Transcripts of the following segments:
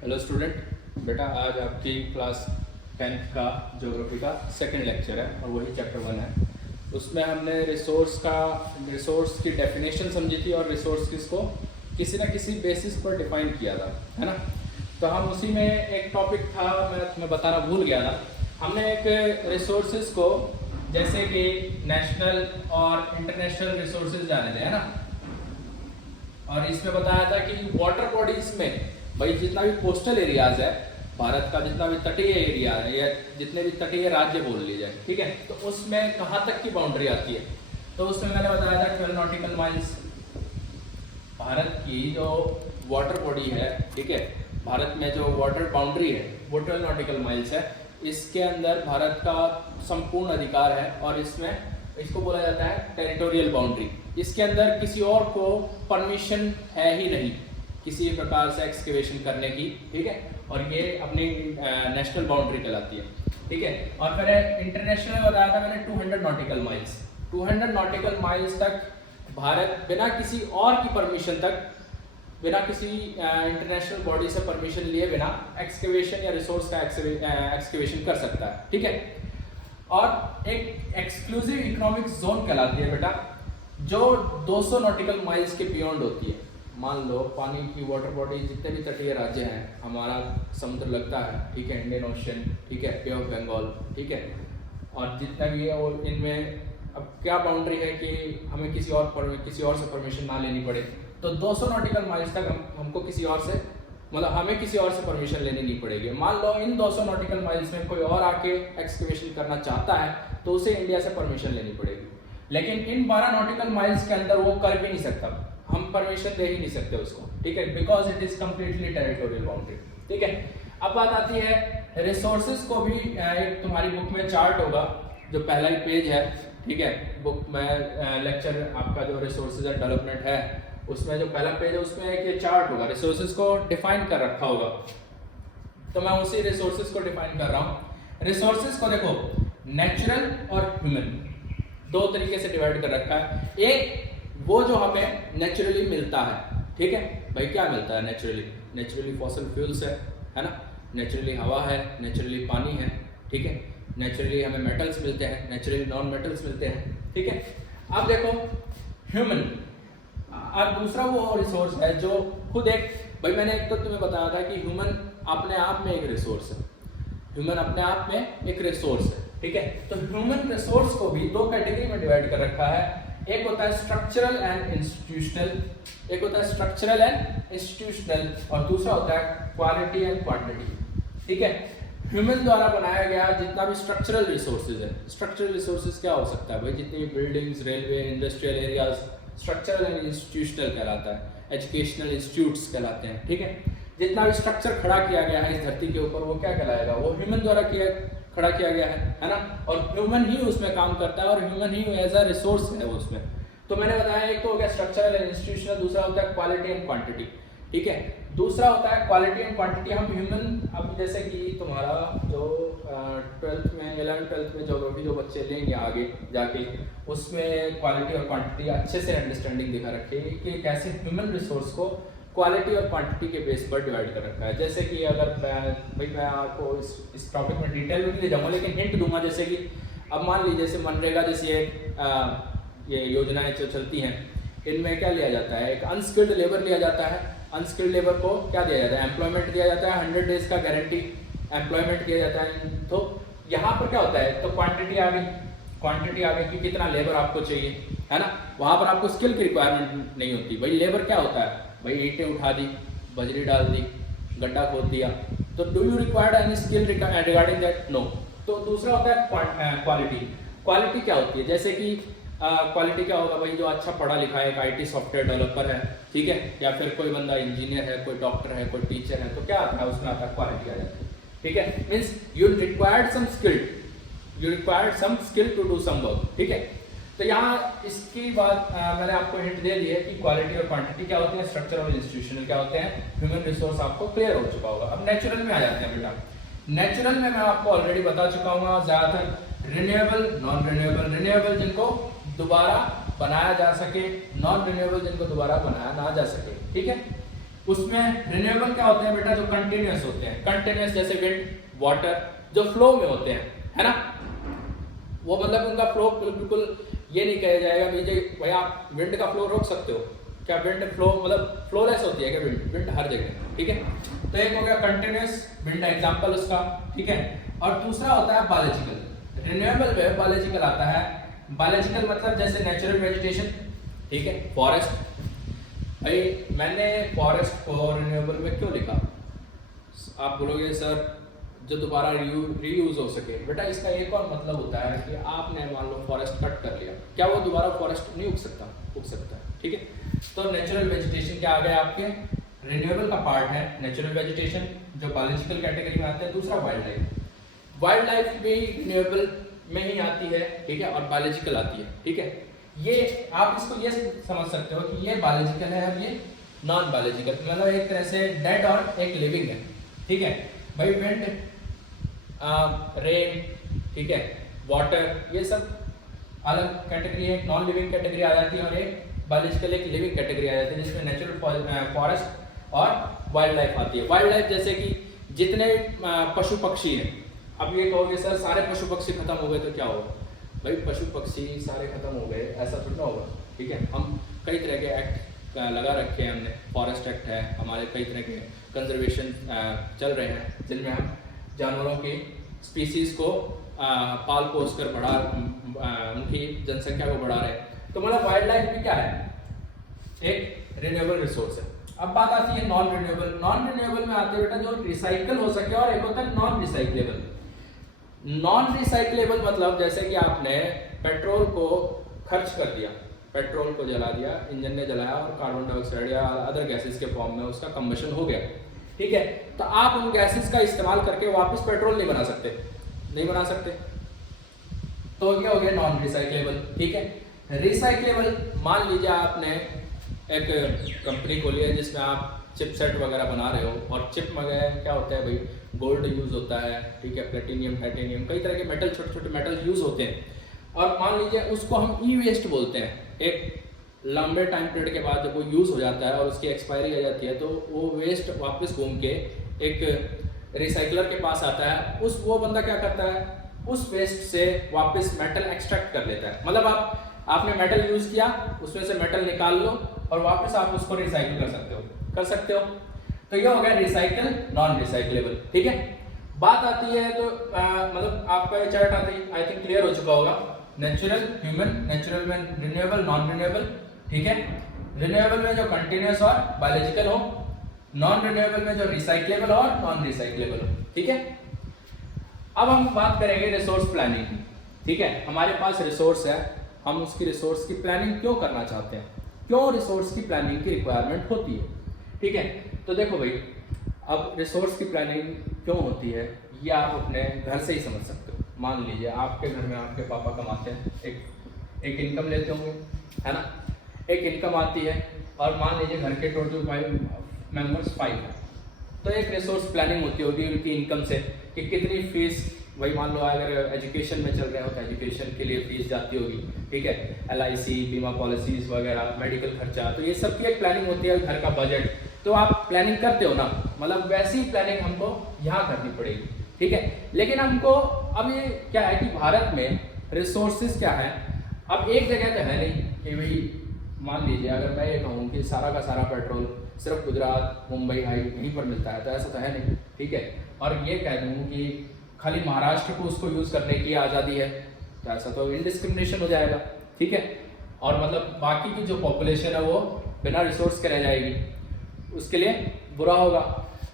Hello student, बेटा आज आपकी क्लास 10th का ज्योग्राफी का सेकंड लेक्चर है और वही चैप्टर 1 है। उसमें हमने रिसोर्स की डेफिनेशन समझी थी और रिसोर्स को किसी न किसी बेसिस पर डिफाइन किया था, है ना। तो हम उसी में एक टॉपिक था, मैं तुम्हें बताना भूल गया था। हमने एक रिसोर्सेज को जैसे कि नेशनल और इंटरनेशनल रिसोर्सेज जाने थे, है ना। और इसमें बताया था कि वाटर बॉडीज में भाई जितना भी कोस्टल एरियाज है भारत का, जितना भी तटीय एरिया है या जितने भी तटीय राज्य बोल लीजिए, ठीक है, तो उसमें कहाँ तक की बाउंड्री आती है। तो उसमें मैंने बताया था 12 नॉटिकल माइल्स भारत की जो वाटर बॉडी है, ठीक है, भारत में जो वाटर बाउंड्री है वो 12 नॉटिकल माइल्स है। इसके अंदर भारत का संपूर्ण अधिकार है और इसमें इसको बोला जाता है टेरिटोरियल बाउंड्री। इसके अंदर किसी और को परमिशन है ही नहीं किसी प्रकार से एक्सकेवेशन करने की, ठीक है, और ये अपनी नेशनल बाउंड्री कहलाती है, ठीक है। और फिर इंटरनेशनल में बताया था मैंने 200 नॉटिकल माइल्स। 200 नॉटिकल माइल्स तक भारत बिना किसी और की परमिशन तक, बिना किसी इंटरनेशनल बॉडी से परमिशन लिए बिना एक्सकेवेशन या रिसोर्स का एक्सकेवेशन कर सकता है, ठीक है। और एक एक्सक्लूसिव इकोनॉमिक जोन कहलाती है बेटा, जो 200 नॉटिकल माइल्स के बियॉन्ड होती है। मान लो पानी की वाटर बॉडी जितने भी तटीय राज्य हैं, हमारा समुद्र लगता है, ठीक है, इंडियन ओशन, ठीक है, बे ऑफ बंगाल, ठीक है, और जितना भी है और इनमें अब क्या बाउंड्री है कि हमें किसी और से परमिशन ना लेनी पड़े। तो 200 नॉटिकल माइल्स तक हमको किसी और से, मतलब हमें किसी और से परमिशन लेनी नहीं पड़ेगी। मान लो इन 200 नॉटिकल माइल्स में कोई और आके एक्सकेवेशन करना चाहता है तो उसे इंडिया से परमिशन लेनी पड़ेगी, लेकिन इन 12 नॉटिकल माइल्स के अंदर वो कर भी नहीं सकता, हम परमिशन दे ही नहीं सकते उसको, ठीक है, because it is completely territorial boundary, ठीक है। अब बात आती है रिसोर्सेज को भी, एक तुम्हारी बुक में चार्ट होगा जो पहला ही पेज है, ठीक है, बुक में लेक्चर आपका जो रिसोर्सेज एंड डेवलपमेंट है उसमें जो पहला पेज है उसमें एक ये चार्ट होगा, रिसोर्सेज को डिफाइन कर रखा होगा। तो मैं उसी रिसोर्सेज को डिफाइन कर रहा हूँ। रिसोर्सेज को देखो नेचुरल और ह्यूमन दो तरीके से डिवाइड कर रखा है। एक वो जो हमें नेचुरली मिलता है, ठीक है भाई, क्या मिलता है नेचुरली फॉसिल फ्यूल्स है ना, नेचुरली हवा है, नेचुरली पानी है, ठीक है, नेचुरली हमें मेटल्स मिलते हैं, नेचुरली नॉन मेटल्स मिलते हैं, ठीक है। अब देखो ह्यूमन, और दूसरा वो रिसोर्स है जो खुद एक, भाई मैंने एक तो तुम्हें बताया था कि ह्यूमन अपने आप में एक रिसोर्स है, ह्यूमन अपने आप में एक रिसोर्स है, ठीक है। तो ह्यूमन रिसोर्स को भी दो कैटेगरी में डिवाइड कर रखा है। एक होता है स्ट्रक्चरल एंड इंस्टीट्यूशनल, और दूसरा होता है क्वालिटी एंड क्वांटिटी, ठीक है। ह्यूमन द्वारा बनाया गया जितना भी स्ट्रक्चरल रिसोर्सेज है, स्ट्रक्चरल रिसोर्सेज क्या हो सकता है भाई, जितनी buildings, railway, industrial areas, structural and institutional कहलाता है, एजुकेशनल इंस्टीट्यूट्स कहलाते हैं, ठीक है। जितना भी स्ट्रक्चर खड़ा किया गया है इस धरती के ऊपर वो क्या कहलाएगा, वो ह्यूमन द्वारा खड़ा किया गया है ना, और ह्यूमन ही उसमें काम करता है और ह्यूमन ही एज अ रिसोर्स है उसमें। तो मैंने बताया एक तो हो गया स्ट्रक्चरल एंड इंस्टीट्यूशनल, दूसरा होता है क्वालिटी एंड क्वांटिटी, ठीक है। दूसरा होता है क्वालिटी एंड क्वांटिटी। हम ह्यूमन, अब जैसे कि तुम्हारा जो 12th में 11th-12th में ज्योग्राफी जो बच्चे लेंगे आगे जाके, उसमें क्वालिटी और क्वांटिटी अच्छे से अंडरस्टैंडिंग दिखा रखी है कि कैसे ह्यूमन रिसोर्स को क्वालिटी और क्वांटिटी के बेस पर डिवाइड कर रखा है। जैसे कि अगर मैं आपको इस टॉपिक में डिटेल में नहीं जाऊँगा, लेकिन हिंट दूंगा। जैसे कि अब मान लीजिए जैसे मनरेगा जैसी ये योजनाएं जो चलती हैं, इनमें क्या लिया जाता है, एक अनस्किल्ड लेबर लिया जाता है। अनस्किल्ड लेबर को क्या दिया जाता है, एम्प्लॉयमेंट दिया जाता है, 100 डेज का गारंटी एम्प्लॉयमेंट दिया जाता है। तो यहाँ पर क्या होता है, तो क्वांटिटी आ गई कि कितना लेबर आपको चाहिए, है ना। वहाँ पर आपको स्किल की रिक्वायरमेंट नहीं होती। भाई लेबर क्या होता है, भाई ईंटें उठा दी, बजरी डाल दी, गड्ढा खोद दिया, तो do you required any skill regarding that, no. तो दूसरा होता है क्वालिटी क्या होती है, जैसे कि क्वालिटी क्या होगा भाई, जो अच्छा पढ़ा लिखा है, एक IT सॉफ्टवेयर डेवलपर है, ठीक है, या फिर कोई बंदा इंजीनियर है, कोई डॉक्टर है, कोई टीचर है, तो क्या आता है उसमें आता है क्वालिटी आ जाती है, ठीक है। Means you required some skill to do some work, ठीक है। तो यहाँ इसकी बात मैंने आपको हिंट दे दी है कि क्वालिटी और क्वांटिटी क्या होते हैं, स्ट्रक्चरल और इंस्टीट्यूशनल क्या होते हैं, ह्यूमन रिसोर्स आपको क्लियर हो चुका होगा। अब नेचुरल में आ जाते हैं बेटा। नेचुरल में मैं आपको ऑलरेडी बता चुका हूँ, ज्यादातर रिन्यूएबल, नॉन रिन्यूएबल। रिन्यूएबल जिनको दोबारा बनाया जा सके, नॉन रिन्यूएबल जिनको दोबारा बनाया ना जा सके, ठीक है। उसमें रिन्यूएबल क्या होते हैं बेटा, जो कंटिन्यूअस होते हैं, कंटिन्यूअस जैसे विंड, वाटर, जो फ्लो में होते हैं, है ना। वो मतलब उनका फ्लो बिल्कुल ये नहीं कहा जाएगा भाई आप विंड का फ्लो रोक सकते हो क्या, विंड फ्लो मतलब फ्लोलेस होती है क्या विंड, विंड हर जगह, ठीक है। तो एक हो गया कंटिन्यूअस विंड एग्जांपल उसका, ठीक है। और दूसरा होता है बायोलॉजिकल। रिन्यूएबल में बायोलॉजिकल आता है, बायोलॉजिकल मतलब जैसे नेचुरल वेजिटेशन, ठीक है, फॉरेस्ट। भाई मैंने फॉरेस्ट को रिन्यूएबल में क्यों लिखा, आप बोलोगे सर जो दोबारा रीयूज हो सके। बेटा इसका एक और मतलब होता है कि आपने मान लो फॉरेस्ट कट कर लिया, क्या वो दोबारा फॉरेस्ट नहीं उग सकता, उग सकता है, ठीक है। तो नेचुरल वेजिटेशन क्या आ गया आपके, रिन्यूएबल का पार्ट है नेचुरल वेजिटेशन जो बायोलॉजिकल कैटेगरी में आते हैं। दूसरा वाइल्ड लाइफ, वाइल्ड लाइफ भी रिन्यूएबल में ही आती है, ठीक है, और बायोलॉजिकल आती है, ठीक है। ये आप इसको ये समझ सकते हो कि ये बायोलॉजिकल है और ये नॉन बायोलॉजिकल, मतलब एक तरह से डेड और एक लिविंग है, ठीक है। भाई विंड, रेन, ठीक है, वाटर, ये सब अलग कैटेगरी है, नॉन लिविंग कैटेगरी आ जाती है, और एक बायोलॉजिकल एक लिविंग कैटेगरी आ जाती है जिसमें नेचुरल फॉरेस्ट और वाइल्ड लाइफ आती है। वाइल्ड लाइफ जैसे कि जितने पशु पक्षी हैं, अब ये कहोगे सर सारे पशु पक्षी खत्म हो गए तो क्या होगा, भाई पशु पक्षी सारे खत्म हो गए ऐसा थोड़ा होगा, ठीक है। हम कई तरह के एक्ट लगा रखे हैं हमने, फॉरेस्ट एक्ट है हमारे, कई तरह के कंजर्वेशन चल रहे हैं जिनमें हम जानवरों की स्पीसीज को पाल पोस कर बढ़ा उनकी जनसंख्या को बढ़ा रहे हैं। तो मतलब वाइल्ड लाइफ भी क्या है, एक रिन्यूएबल रिसोर्स है। अब बात आती है नॉन रिन्यूएबल। नॉन रिन्यूएबल में आते हैं बेटा जो रिसाइकल हो सके, और एक होता है नॉन रिसाइक्लेबल। नॉन रिसाइक्लेबल मतलब जैसे कि आपने पेट्रोल को खर्च कर दिया, पेट्रोल को जला दिया, इंजन ने जलाया और कार्बन डाइऑक्साइड या अदर गैसेस के फॉर्म में उसका कंबशन हो गया, ठीक है। तो आप उन गैसेस का इस्तेमाल करके वापस पेट्रोल नहीं बना सकते, नहीं बना सकते, तो ये हो गया नॉन रिसाइक्लेबल, ठीक है। रिसाइक्लेबल, मान लीजिए आपने एक कंपनी खोली है जिसमें आप चिपसेट वगैरह बना रहे हो, और चिप वगैरह क्या होता है भाई, गोल्ड यूज होता है, ठीक है, प्लेटिनियम, टाइटेनियम, कई तरह के मेटल, छोटे छोटे मेटल यूज होते हैं। और मान लीजिए उसको हम ई वेस्ट बोलते हैं, एक लंबे टाइम पीरियड के बाद जब वो यूज हो जाता है और उसकी एक्सपायरी आ जाती है तो वो वेस्ट वापस घूम के एक रिसाइकलर के पास आता है। उस वो बंदा क्या करता है, उस वेस्ट से वापस मेटल एक्सट्रैक्ट कर लेता है। मतलब आपने मेटल यूज किया, उसमें से मेटल निकाल लो और वापस आप उसको रिसाइकिल कर सकते हो, कर सकते हो। तो ये हो गया रिसाइकल, नॉन रिसाइक्लेबल, ठीक है। बात आती है तो मतलब आपका ये चार्ट आती है, आई थिंक क्लियर हो चुका होगा। नेचुरल, ह्यूमन, नेचुरल में रिन्यूएबल, नॉन रिन्यूएबल, ठीक है। रिन्यूएबल में जो कंटिन्यूअस और बायोलॉजिकल हो, नॉन रिन्यूएबल में जो रिसाइक्लेबल और नॉन रिसाइक्लेबल हो, ठीक है। अब हम बात करेंगे रिसोर्स प्लानिंग की, ठीक है। हमारे पास रिसोर्स है, हम उसकी रिसोर्स की प्लानिंग क्यों करना चाहते हैं, क्यों रिसोर्स की प्लानिंग की रिक्वायरमेंट होती है, ठीक है। तो देखो भाई, अब रिसोर्स की प्लानिंग क्यों होती है ये आप अपने घर से ही समझ सकते हो। मान लीजिए आपके घर में आपके पापा कमाते हैं, एक इनकम लेते होंगे, है ना, एक इनकम आती है, और मान लीजिए घर के टोटल 5 मेंबर्स 5 हैं, तो एक रिसोर्स प्लानिंग होती होगी उनकी इनकम से कि कितनी फीस, वही मान लो अगर एजुकेशन में चल रहे हो तो एजुकेशन के लिए फीस जाती होगी, ठीक है, LIC, बीमा पॉलिसीज वगैरह, मेडिकल खर्चा, तो ये सब की एक प्लानिंग होती है, घर का बजट। तो आप प्लानिंग करते हो ना, मतलब वैसी प्लानिंग हमको यहाँ करनी पड़ेगी, ठीक है। लेकिन हमको अब ये क्या है कि भारत में रिसोर्सेज क्या है, अब एक जगह तो है नहीं कि भाई मान लीजिए अगर मैं ये कहूँ कि सारा का सारा पेट्रोल सिर्फ गुजरात, मुंबई, हाई यहीं पर मिलता है, तो ऐसा तो है नहीं, ठीक है। और ये कह दूँ कि खाली महाराष्ट्र को उसको यूज़ करने की आज़ादी है, तो ऐसा तो इनडिस्क्रिमिनेशन हो जाएगा, ठीक है। और मतलब बाकी की जो पॉपुलेशन है वो बिना रिसोर्स के रह जाएगी, उसके लिए बुरा होगा।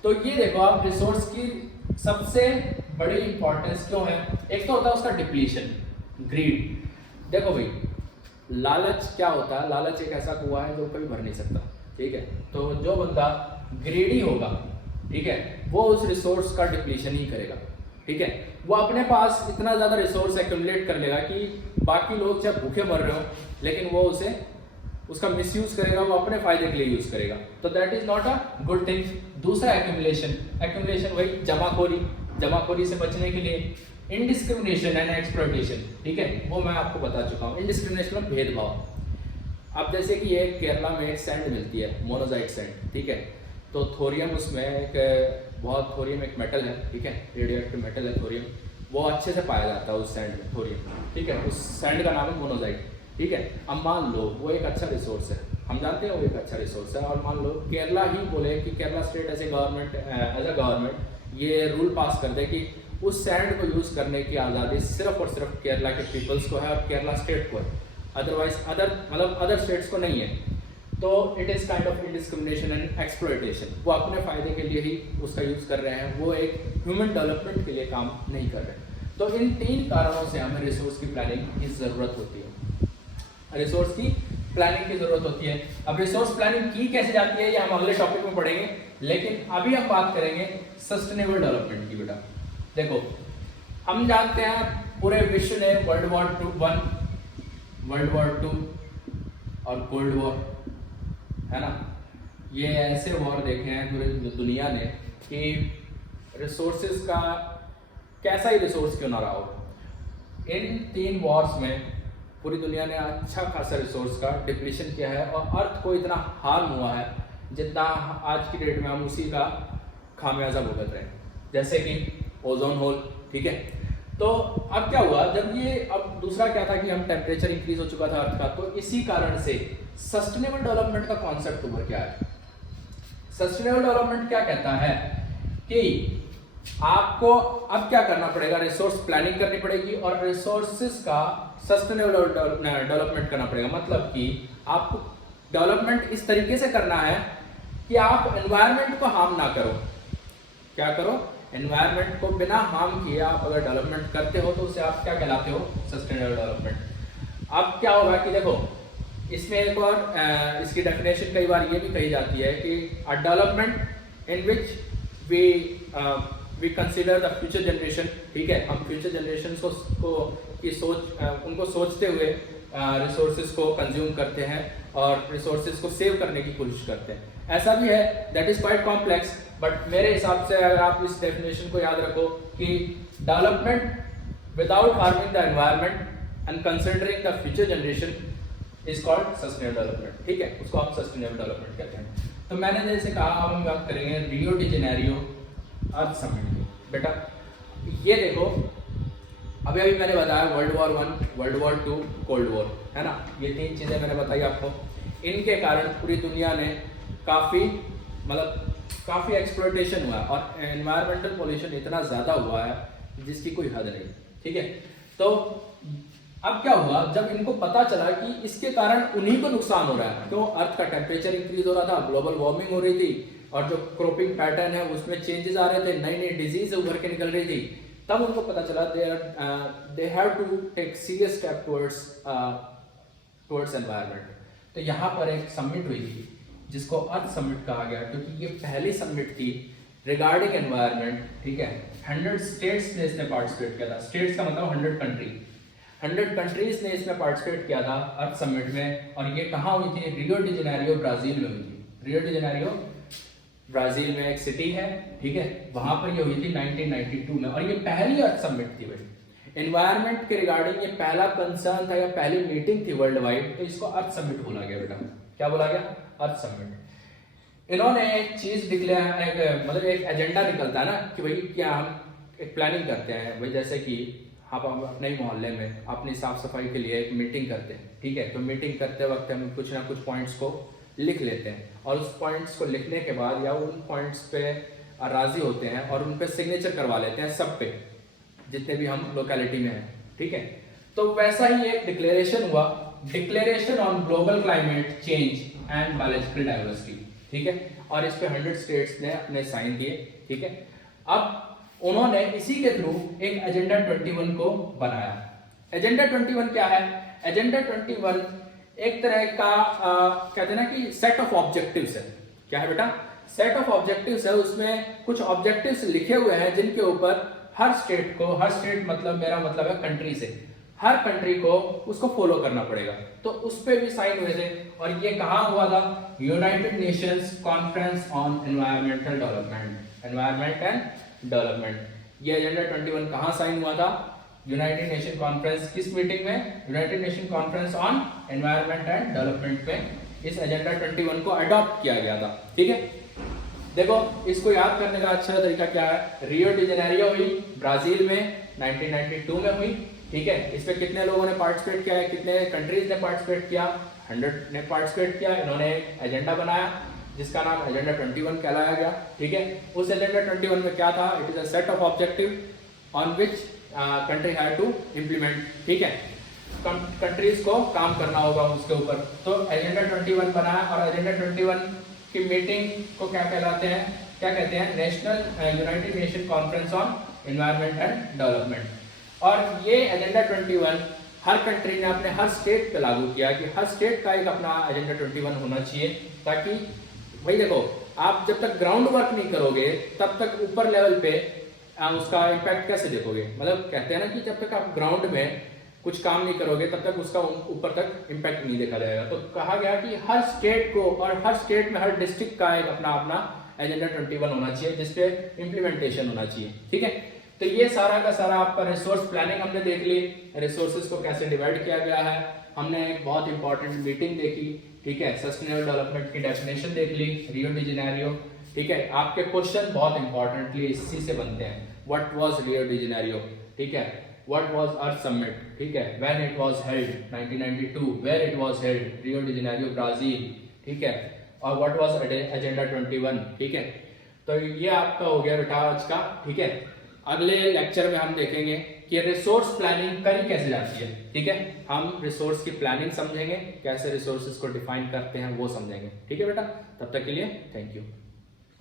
तो ये देखो आप, रिसोर्स की सबसे बड़ी इंपॉर्टेंस क्यों है, एक तो होता है उसका डिप्लीशन, ग्रीड। देखो भाई, लालच क्या होता है, लालच एक ऐसा कुआं है जो कभी भर नहीं सकता, ठीक है। तो जो बंदा ग्रीडी होगा, ठीक है, वो उस रिसोर्स का डिप्लीशन ही करेगा, ठीक है। वो अपने पास इतना ज़्यादा रिसोर्स एक्यूमुलेट कर लेगा कि बाकी लोग चाहे भूखे मर रहे हो, लेकिन वो उसे उसका मिसयूज करेगा, वो अपने फायदे के लिए यूज करेगा, तो that is not a good thing. दूसरा एक्यूमुलेशन, एक्यूमुलेशन वही जमाखोरी, जमाखोरी से बचने के लिए इनडिस्क्रिमिनेशन एंड एक्सप्लॉयटेशन, ठीक है, वो मैं आपको बता चुका हूँ। इनडिस्क्रिमिनेशन में भेदभाव। अब जैसे कि ये केरला में सैंड मिलती है, मोनोजाइट सैंड, ठीक है, तो थोरियम उसमें एक बहुत थोरियम एक मेटल है, ठीक है, रेडियो एक्टिव मेटल है थोरियम, वो अच्छे से पाया जाता है उस सैंड में थोरियम, ठीक है। उस सैंड का नाम है मोनोजाइट, ठीक है। अब मान लो वो एक अच्छा रिसोर्स है, हम जानते हैं वो एक अच्छा रिसोर्स है, और मान लो केरला ही बोले कि Kerala state as a government ये रूल पास कर दे कि उस सैंड को यूज़ करने की आज़ादी सिर्फ और सिर्फ केरला के पीपल्स को है और केरला स्टेट को है, अदरवाइज अदर स्टेट्स को नहीं है, तो it is kind of indiscrimination and exploitation. वो अपने फ़ायदे के लिए ही उसका यूज़ कर रहे हैं, वो एक ह्यूमन डेवलपमेंट के लिए काम नहीं कर रहे। तो इन 3 कारणों से हमें रिसोर्स की प्लानिंग की ज़रूरत होती है, रिसोर्स की प्लानिंग की ज़रूरत होती है। अब रिसोर्स प्लानिंग की कैसे जाती है ये हम अगले टॉपिक में पढ़ेंगे, लेकिन अभी हम बात करेंगे सस्टेनेबल डेवलपमेंट की। बेटा देखो, हम जानते हैं पूरे विश्व ने वर्ल्ड वॉर 2 और कोल्ड वॉर, है ना, ये ऐसे वॉर देखे हैं पूरे दुनिया ने कि रिसोर्सेज का कैसा ही रिसोर्स क्यों ना रहा हो, इन 3 वॉर्स में पूरी दुनिया ने अच्छा खासा रिसोर्स का डिप्लीशन किया है और अर्थ को इतना हार्म हुआ है जितना आज की डेट में हम उसी का खामियाजा भुगत रहे हैं, जैसे कि ओजोन होल, ठीक है। तो अब क्या हुआ, जब ये अब दूसरा क्या था कि हम टेम्परेचर इंक्रीज हो चुका था अर्थ का, तो इसी कारण से सस्टेनेबल डेवलपमेंट का कॉन्सेप्ट उभर के आया। सस्टेनेबल डेवलपमेंट क्या कहता है कि आपको अब क्या करना पड़ेगा, रिसोर्स प्लानिंग करनी पड़ेगी और रिसोर्सेज का सस्टेनेबल डेवलपमेंट करना पड़ेगा। मतलब कि आपको डेवलपमेंट इस तरीके से करना है कि आप एनवायरनमेंट को हार्म ना करो। क्या करो, एनवायरनमेंट को बिना हार्म किए आप अगर डेवलपमेंट करते हो तो उसे आप क्या कहलाते हो, सस्टेनेबल डेवलपमेंट। अब क्या होगा कि देखो, इसमें एक और इसकी डेफिनेशन कई बार ये भी कही जाती है कि a development in which we consider the future generation, ठीक है, हम फ्यूचर जनरेशन उनको सोचते हुए रिसोर्सेज को कंज्यूम करते हैं और रिसोर्सेज को सेव करने की कोशिश करते हैं। ऐसा भी है, that is quite complex, but मेरे हिसाब से अगर आप इस डेफिनेशन को याद रखो कि development without harming the environment and considering the future generation is called sustainable development, ठीक है, उसको आप सस्टेनेबल डेवलपमेंट कहते हैं। तो मैंने जैसे कहा, अब हम बात करेंगे रियो डी जेनेरियो अर्थ समिट की। बेटा ये देखो, अभी मैंने बताया world war 1, world war 2, cold war, है ना, ये 3 चीज़ें मैंने बताई आपको। इनके कारण पूरी दुनिया ने काफ़ी एक्सप्लॉयटेशन हुआ और एनवायरमेंटल पॉल्यूशन इतना ज़्यादा हुआ है जिसकी कोई हद नहीं, ठीक है। तो अब क्या हुआ, जब इनको पता चला कि इसके कारण उन्हीं को नुकसान हो रहा है, क्यों, अर्थ का टेम्परेचर इंक्रीज हो रहा था, ग्लोबल वार्मिंग हो रही थी और जो क्रॉपिंग पैटर्न है उसमें चेंजेस आ रहे थे, नई नई डिजीज उभर के निकल रही थी, तब उनको पता चला they have to take serious step towards environment. तो यहाँ पर एक समिट हुई थी जिसको अर्थ समिट कहा गया, क्योंकि ये पहली समिट थी रिगार्डिंग एनवायरनमेंट, ठीक है। 100 स्टेट्स ने इसमें पार्टिसिपेट किया था, स्टेट्स का मतलब 100 कंट्री, 100 कंट्रीज ने इसमें पार्टिसिपेट किया था अर्थ समिट में। और ये कहाँ हुई थी, रियो डी जेनेरियो ब्राजील में हुई थी। रियो डी जेनेरियो ब्राजील में एक सिटी है, ठीक है, वहां पर ये हुई थी 1992 में, और ये पहली अर्थ समिट थी भाई। एनवायरनमेंट के रिगार्डिंग ये पहला कंसर्न था या पहली मीटिंग थी वर्ल्ड वाइड, तो इसको अर्थ समिट बोला गया। बेटा क्या बोला गया, अर्थ समिट। इन्होंने एक चीज डिक्लेयर, मतलब एक एजेंडा निकलता है ना कि भाई क्या हम एक प्लानिंग करते हैं भाई, जैसे कि आप अपने मोहल्ले में अपनी साफ सफाई के लिए एक मीटिंग करते हैं, ठीक है। तो मीटिंग करते वक्त हम कुछ ना कुछ पॉइंट्स को लिख लेते हैं और उस पॉइंट्स को लिखने के बाद या उन पॉइंट्स पे राजी होते हैं और उन पे सिग्नेचर करवा लेते हैं, सब पे, जितने भी हम लोकेलिटी में हैं, ठीक है। तो वैसा ही एक डिक्लेरेशन हुआ, declaration on global climate change and biological diversity, ठीक है, और इस पे 100 स्टेट्स ने अपने साइन दिए, ठीक है। अब उन्होंने इसी के थ्रू एक एजेंडा 21 को बनाया। एजेंडा 21 क्या है, एजेंडा 21 एक तरह का कहते हैं ना कि सेट ऑफ ऑब्जेक्टिव्स है। क्या है बेटा, सेट ऑफ ऑब्जेक्टिव्स है। उसमें कुछ ऑब्जेक्टिव्स लिखे हुए हैं जिनके ऊपर हर स्टेट को, हर स्टेट मतलब मेरा मतलब है कंट्री से, हर कंट्री को उसको फॉलो करना पड़ेगा। तो उस पे भी साइन हुए थे और ये कहाँ हुआ था, United Nations conference on environmental development, environment and development. ये एजेंडा 21 कहाँ साइन हुआ था, यूनाइटेड नेशन कॉन्फ्रेंस। किस मीटिंग में, United nation conference on environment and development में इस एजेंडा 21 को अडॉप्ट किया गया था, ठीक है। देखो इसको याद करने का अच्छा तरीका क्या है, रियो डी जेनेरियो हुई ब्राजील में 1992 में हुई, ठीक है। इस पे कितने लोगों ने पार्टिसिपेट किया है, कितने कंट्रीज ने पार्टिसिपेट किया, 100 ने पार्टिसिपेट किया। इन्होंने एजेंडा बनाया जिसका नाम एजेंडा 21 कहलाया गया, ठीक है। उस एजेंडा 21 में क्या था, it is a set of objective on which country had to implement, ठीक है। कंट्रीज को काम करना होगा उसके ऊपर। तो एजेंडा 21 बना और एजेंडा 21 की मीटिंग को क्या कहलाते हैं, क्या कहते हैं, national United nation conference on environment and development. और ये एजेंडा 21 हर कंट्री ने अपने हर स्टेट पे लागू किया कि हर स्टेट का एक अपना एजेंडा 21 होना चाहिए, ताकि भाई देखो आप जब तक ग्राउंड वर्क नहीं करोगे तब तक ऊपर लेवल पे उसका इम्पैक्ट कैसे देखोगे। मतलब कहते हैं ना कि जब तक आप ग्राउंड में कुछ काम नहीं करोगे तब तक उसका ऊपर तक इम्पैक्ट नहीं देखा जाएगा। तो कहा गया कि हर स्टेट को और हर स्टेट में हर डिस्ट्रिक्ट का एक अपना अपना एजेंडा 21 होना चाहिए जिसपे इम्प्लीमेंटेशन होना चाहिए, ठीक है। तो ये सारा का सारा आपका रिसोर्स प्लानिंग हमने देख ली, रिसोर्सेज को कैसे डिवाइड किया गया है, हमने एक बहुत इंपॉर्टेंट मीटिंग देखी, ठीक है। सस्टेनेबल डेवलपमेंट की डेफिनेशन देख ली, रियो डी जेनेरियो, ठीक है। आपके क्वेश्चन बहुत इंपॉर्टेंटली इसी से बनते हैं, what was Rio de Janeiro, ठीक है। What was Earth Summit, ठीक है, when it was held 1992, where it was held, Rio de Janeiro, Brazil, ठीक है, और what was Agenda 21, ठीक है। तो ये आपका हो गया बेटा आज का, ठीक है। अगले लेक्चर में हम देखेंगे कि रिसोर्स प्लानिंग करी कैसे जाती है, ठीक है। हम रिसोर्स की प्लानिंग समझेंगे, कैसे रिसोर्सेज को डिफाइन करते हैं वो समझेंगे, ठीक है बेटा। तब तक के लिए थैंक यू।